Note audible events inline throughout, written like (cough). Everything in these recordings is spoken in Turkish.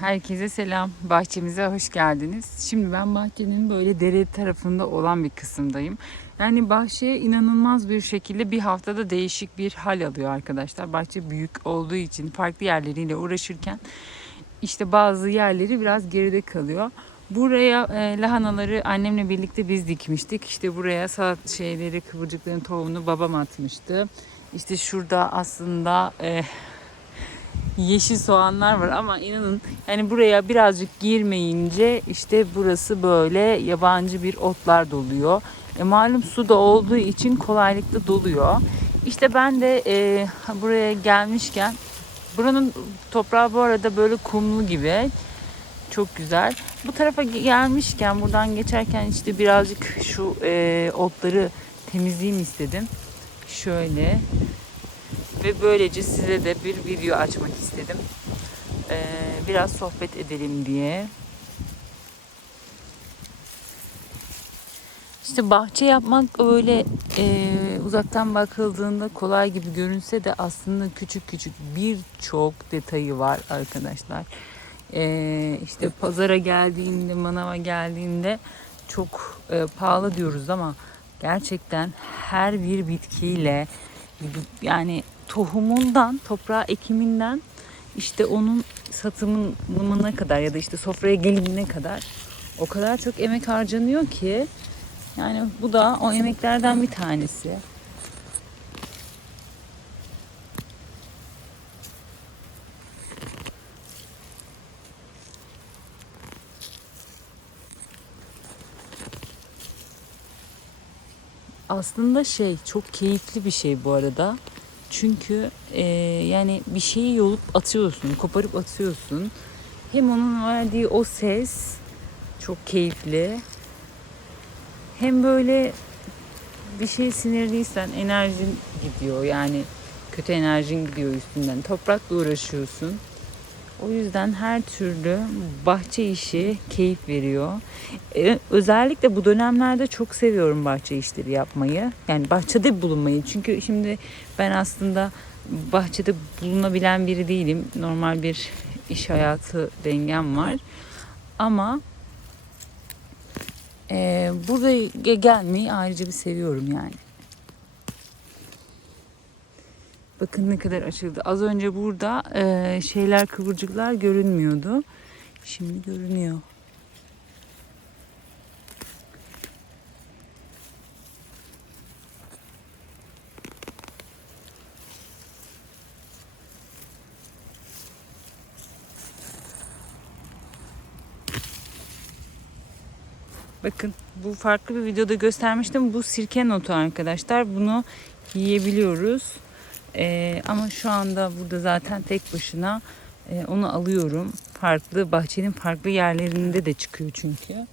Herkese selam. Bahçemize hoş geldiniz. Şimdi ben bahçenin böyle dere tarafında olan bir kısımdayım. Yani bahçeye inanılmaz bir şekilde bir haftada değişik bir hal alıyor arkadaşlar. Bahçe büyük olduğu için farklı yerleriyle uğraşırken işte bazı yerleri biraz geride kalıyor. Buraya e, lahanaları annemle birlikte biz dikmiştik. İşte buraya salat şeyleri, kıvırcıkların tohumunu babam atmıştı. İşte şurada aslında e, yeşil soğanlar var ama inanın yani buraya birazcık girmeyince işte burası böyle yabancı bir otlar doluyor. E, malum su da olduğu için kolaylıkla doluyor. İşte ben de e, buraya gelmişken buranın toprağı bu arada böyle kumlu gibi. Çok güzel. Bu tarafa gelmişken buradan geçerken işte birazcık şu e, otları temizleyeyim istedim. Şöyle ve böylece size de bir video açmak istedim. Ee, biraz sohbet edelim diye. İşte bahçe yapmak öyle e, uzaktan bakıldığında kolay gibi görünse de aslında küçük küçük birçok detayı var arkadaşlar. E, işte pazara geldiğinde, manava geldiğinde çok e, pahalı diyoruz ama gerçekten her bir bitkiyle yani tohumundan, toprağa ekiminden işte onun satımına kadar ya da işte sofraya gelinine kadar o kadar çok emek harcanıyor ki yani bu da o emeklerden bir tanesi. Aslında şey çok keyifli bir şey bu arada. Çünkü e, yani bir şeyi yolup atıyorsun, koparıp atıyorsun. Hem onun verdiği o ses çok keyifli. Hem böyle bir şey sinirliysen enerjin gidiyor. Yani kötü enerjin gidiyor üstünden. Toprakla uğraşıyorsun. O yüzden her türlü bahçe işi keyif veriyor. Ee, özellikle bu dönemlerde çok seviyorum bahçe işleri yapmayı. Yani bahçede bulunmayı. Çünkü şimdi ben aslında bahçede bulunabilen biri değilim. Normal bir iş hayatı dengem var. Ama e, burada gelmeyi ayrıca bir seviyorum yani. Bakın ne kadar açıldı. Az önce burada e, şeyler kıvırcıklar görünmüyordu. Şimdi görünüyor. Bakın bu farklı bir videoda göstermiştim. Bu sirke notu arkadaşlar. Bunu yiyebiliyoruz. Ee, ama şu anda burada zaten tek başına e, onu alıyorum. Farklı bahçenin farklı yerlerinde de çıkıyor çünkü.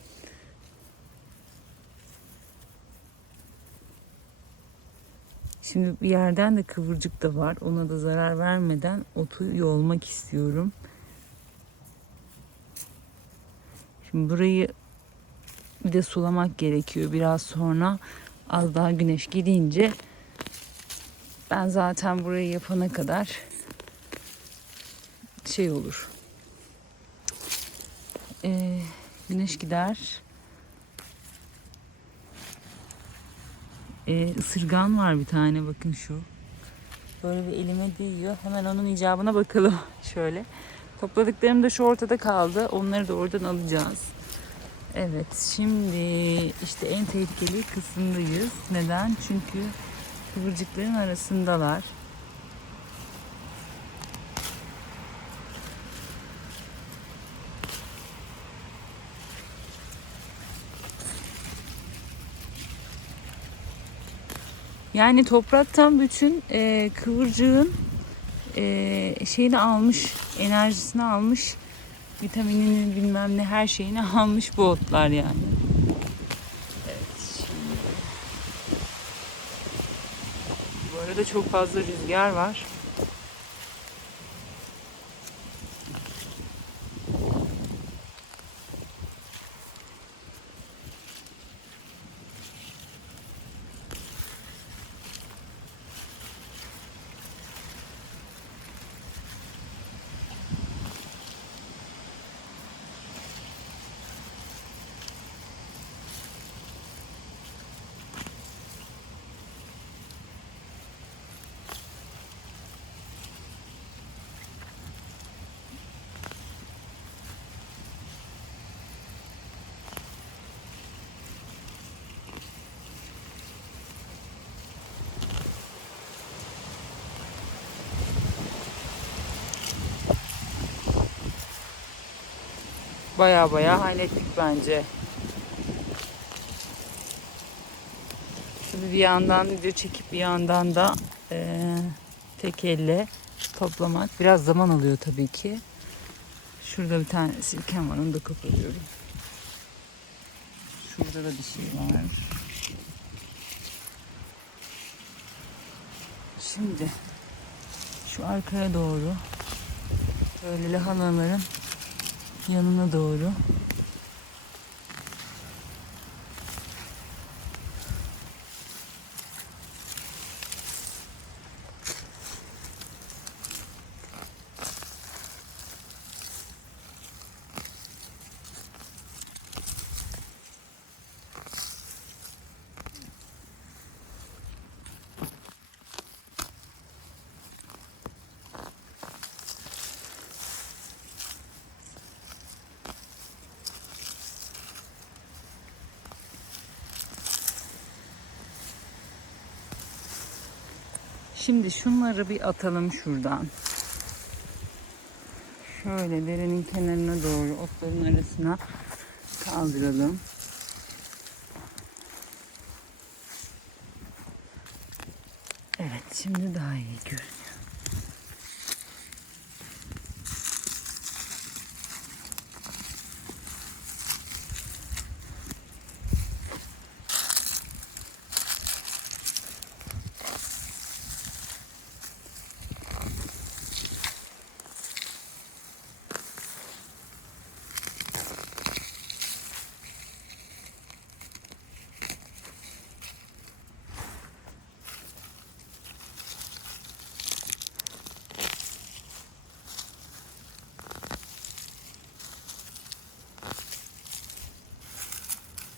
Şimdi bir yerden de kıvırcık da var. Ona da zarar vermeden otu yolmak istiyorum. Şimdi burayı bir de sulamak gerekiyor biraz sonra. Az daha güneş gidince ben zaten burayı yapana kadar şey olur. Ee, güneş gider. Ee, ısırgan var bir tane bakın şu. Böyle bir elime değiyor. Hemen onun icabına bakalım (laughs) şöyle. Topladıklarım da şu ortada kaldı. Onları da oradan alacağız. Evet şimdi işte en tehlikeli kısımdayız. Neden? Çünkü kıvırcıkların arasındalar. Yani topraktan bütün e, kıvırcığın e, şeyini almış, enerjisini almış, vitaminini bilmem ne her şeyini (laughs) almış bu otlar yani. Arada çok fazla rüzgar var. Baya baya hallettik bence. Tabii bir yandan video çekip bir yandan da eee tek elle toplamak biraz zaman alıyor tabii ki. Şurada bir tane silkem var onu da kapatıyorum. Şurada da bir şey var. Şimdi şu arkaya doğru böyle lahanaların yanına doğru Şimdi şunları bir atalım şuradan. Şöyle derenin kenarına doğru otların arasına kaldıralım. Evet şimdi daha iyi görünüyor.